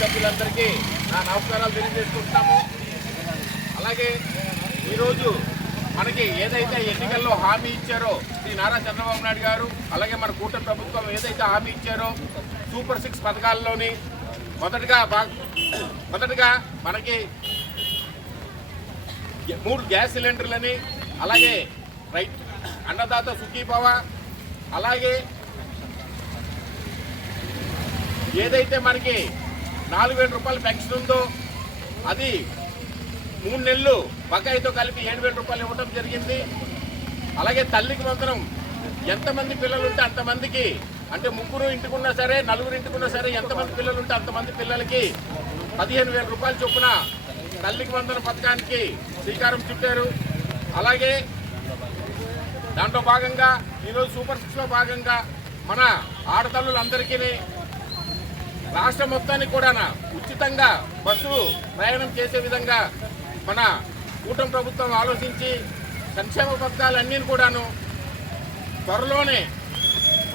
సభ్యులందరికీ నా నమస్కారాలు తెలియజేసుకుంటున్నాము. అలాగే ఈరోజు మనకి ఏదైతే ఎన్నికల్లో హామీ ఇచ్చారో శ్రీ నారా చంద్రబాబు నాయుడు గారు, అలాగే మన కూటమి ప్రభుత్వం ఏదైతే హామీ ఇచ్చారో సూపర్ 6 పథకాల్లోని మొదటగా మనకి 3 గ్యాస్ సిలిండర్లని, అలాగే అన్నదాత సుఖీభవ, అలాగే ఏదైతే మనకి 4,000 రూపాయల పెన్షన్ ఉందో అది 3 నెలలు బకాయితో కలిపి 7,000 రూపాయలు ఇవ్వడం జరిగింది. అలాగే తల్లికి వందనం, ఎంతమంది పిల్లలు ఉంటే అంతమందికి, అంటే 3 ఇంటికున్నా సరే 4 ఇంటికున్నా సరే ఎంతమంది పిల్లలు ఉంటే అంతమంది పిల్లలకి 15,000 రూపాయలు చొప్పున తల్లికి వందన పథకానికి శ్రీకారం చుట్టారు. అలాగే దాంట్లో భాగంగా ఈరోజు సూపర్ 6లో భాగంగా మన ఆడతల్లులందరికీ రాష్ట్రం మొత్తానికి కూడా ఉచితంగా బస్సు ప్రయాణం చేసే విధంగా మన కూటమి ప్రభుత్వం ఆలోచించి సంక్షేమ పథకాలన్నీ కూడాను త్వరలోనే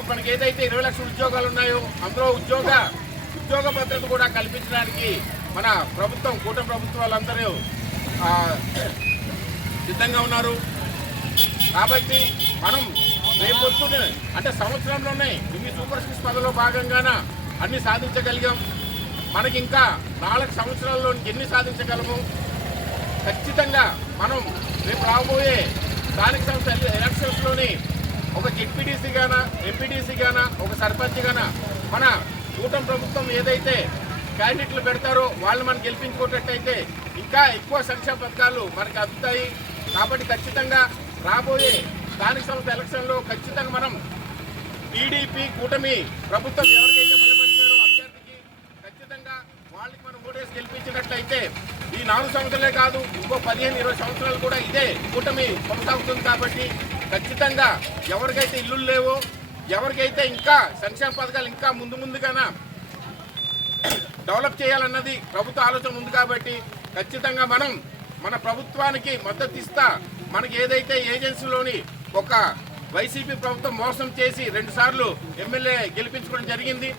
మనకి ఏదైతే 20 లక్షల ఉద్యోగాలు ఉన్నాయో అందులో ఉద్యోగ భద్రత కూడా కల్పించడానికి మన ప్రభుత్వం, కూటమి ప్రభుత్వం వాళ్ళందరూ సిద్ధంగా ఉన్నారు. కాబట్టి మనం రేపొద్దున అంటే సంవత్సరంలోనే ఈ సూపర్ 6 పథకంలో భాగంగాన అన్ని సాధించగలిగాం. మనకి ఇంకా 4 సంవత్సరాల్లో ఎన్ని సాధించగలము? ఖచ్చితంగా మనం రేపు రాబోయే స్థానిక సంస్థ ఎలక్షన్స్లోని ఒక జెడ్పీటీసీ గాన, ఎంపీటీసీ గాన, ఒక సర్పంచ్ గాన మన కూటమి ప్రభుత్వం ఏదైతే క్యాండిడేట్లు పెడతారో వాళ్ళు మనం గెలిపించుకున్నట్టయితే ఇంకా ఎక్కువ సంక్షేమ పథకాలు మనకి అందుతాయి. కాబట్టి ఖచ్చితంగా రాబోయే స్థానిక సంస్థ ఎలక్షన్లో ఖచ్చితంగా మనం టీడీపీ కూటమి ప్రభుత్వం ఎవరికైతే బలపరిచారో అభ్యర్థికి ఖచ్చితంగా వాళ్ళకి మనం ఓటేసి గెలిపించినట్లయితే ఈ 4 సంవత్సరాలే కాదు ఇంకో 15-20 సంవత్సరాలు కూడా ఇదే కూటమి కొనసాగుతుంది. కాబట్టి ఖచ్చితంగా ఎవరికైతే ఇల్లులు లేవో, ఎవరికైతే ఇంకా సంక్షేమ పథకాలు ఇంకా ముందుగాన డెవలప్ చేయాలన్నది ప్రభుత్వ ఆలోచన ఉంది. కాబట్టి ఖచ్చితంగా మనం మన ప్రభుత్వానికి మద్దతు ఇస్తా. మనకి ఏదైతే ఏజెన్సీలోని ఒక వైసీపీ ప్రభుత్వం మోసం చేసి 2 సార్లు ఎమ్మెల్యే గెలిపించుకోవడం జరిగింది.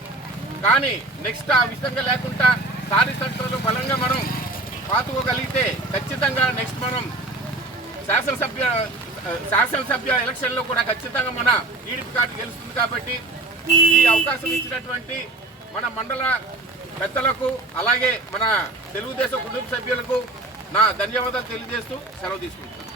కానీ నెక్స్ట్ ఆ విధంగా లేకుండా స్థానిక సంస్థలు బలంగా మనం పాతుకోగలిగితే ఖచ్చితంగా నెక్స్ట్ మనం శాసనసభ్య ఎలక్షన్లో కూడా ఖచ్చితంగా మన టీడీపీ పార్టీ గెలుస్తుంది. కాబట్టి ఈ అవకాశం ఇచ్చినటువంటి మన మండల పెద్దలకు, అలాగే మన తెలుగుదేశం కుటుంబ సభ్యులకు నా ధన్యవాదాలు తెలియజేస్తూ సెలవు తీసుకుంటాను.